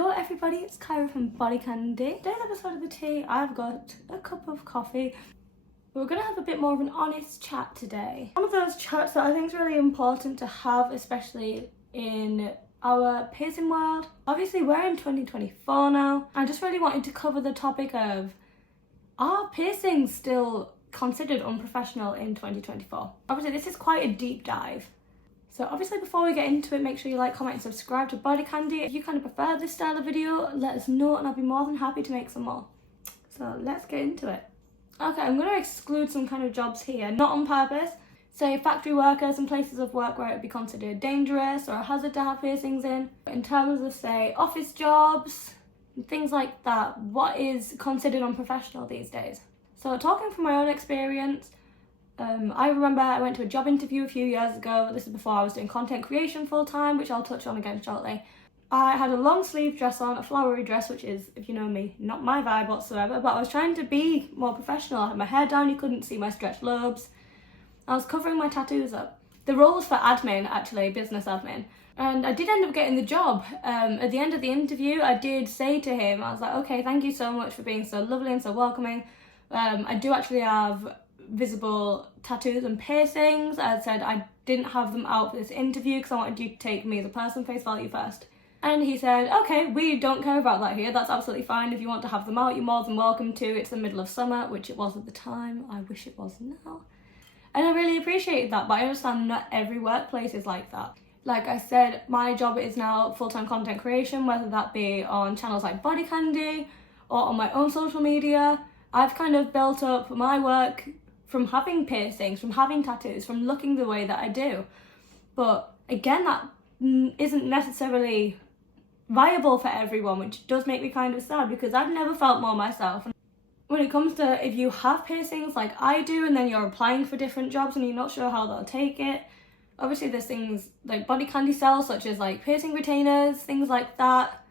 Hello everybody, it's Kyra from BodyCandy. Today's episode of the tea, I've got a cup of coffee. We're going to have a bit more of an honest chat today. One of those chats that I think is really important to have, especially in our piercing world. Obviously we're in 2024 now. I just really wanted to cover the topic of, are piercings still considered unprofessional in 2024? Obviously this is quite a deep dive. So obviously before we get into it, make sure you like, comment and subscribe to BodyCandy. If you kind of prefer this style of video, let us know and I'll be more than happy to make some more. So let's get into it. Okay, I'm going to exclude some kind of jobs here, not on purpose. Say factory workers and places of work where it would be considered dangerous or a hazard to have piercings in. In terms of say office jobs and things like that, what is considered unprofessional these days? So talking from my own experience, I remember I went to a job interview a few years ago. This is before I was doing content creation full time, which I'll touch on again shortly. I had a long sleeve dress on, a flowery dress, which is, if you know me, not my vibe whatsoever, but I was trying to be more professional. I had my hair down, you couldn't see my stretched lobes. I was covering my tattoos up. The role was for admin, actually, business admin. And I did end up getting the job. At the end of the interview, I did say to him, I was like, okay, thank you so much for being so lovely and so welcoming. I do actually have visible tattoos and piercings. I said I didn't have them out for this interview because I wanted you to take me as a person face value first. And he said, okay, we don't care about that here. That's absolutely fine. If you want to have them out, you're more than welcome to. It's the middle of summer, which it was at the time. I wish it was now. And I really appreciated that, but I understand not every workplace is like that. Like I said, my job is now full-time content creation, whether that be on channels like BodyCandy or on my own social media. I've kind of built up my work from having piercings, from having tattoos, from looking the way that I do. But again, that isn't necessarily viable for everyone, which does make me kind of sad because I've never felt more myself. When it comes to if you have piercings like I do and then you're applying for different jobs and you're not sure how they'll take it, obviously there's things like BodyCandy sells, such as like piercing retainers, things like that,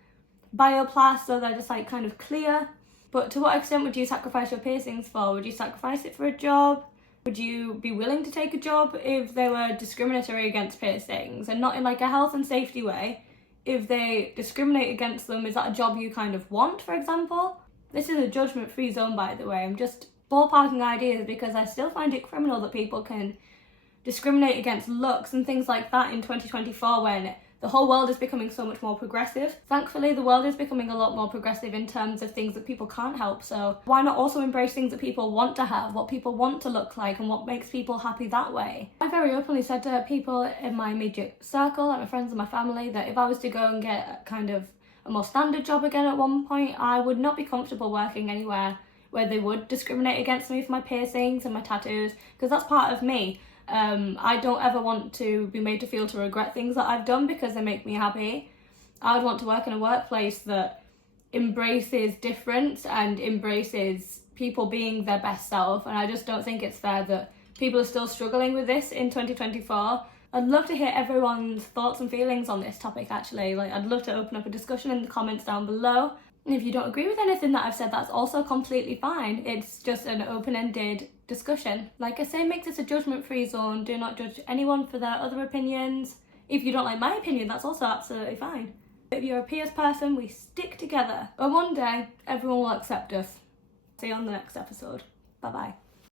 bioplast, so they're just like kind of clear. But to what extent would you sacrifice your piercings for? Would you sacrifice it for a job? Would you be willing to take a job if they were discriminatory against piercings and not in like a health and safety way? If they discriminate against them, is that a job you kind of want, for example? This is a judgment-free zone, by the way. I'm just ballparking ideas because I still find it criminal that people can discriminate against looks and things like that in 2024 when the whole world is becoming so much more progressive. Thankfully, the world is becoming a lot more progressive in terms of things that people can't help. So why not also embrace things that people want to have, what people want to look like and what makes people happy that way? I very openly said to people in my immediate circle, like my friends and my family, that if I was to go and get kind of a more standard job again at one point, I would not be comfortable working anywhere where they would discriminate against me for my piercings and my tattoos, because that's part of me. I don't ever want to be made to feel to regret things that I've done because they make me happy. I would want to work in a workplace that embraces difference and embraces people being their best self, and I just don't think it's fair that people are still struggling with this in 2024. I'd love to hear everyone's thoughts and feelings on this topic actually. Like, I'd love to open up a discussion in the comments down below. And if you don't agree with anything that I've said, that's also completely fine. It's just an open-ended discussion. Like I say, make this a judgment-free zone. Do not judge anyone for their other opinions. If you don't like my opinion, that's also absolutely fine. If you're a pierced person, we stick together. And one day, everyone will accept us. See you on the next episode. Bye-bye.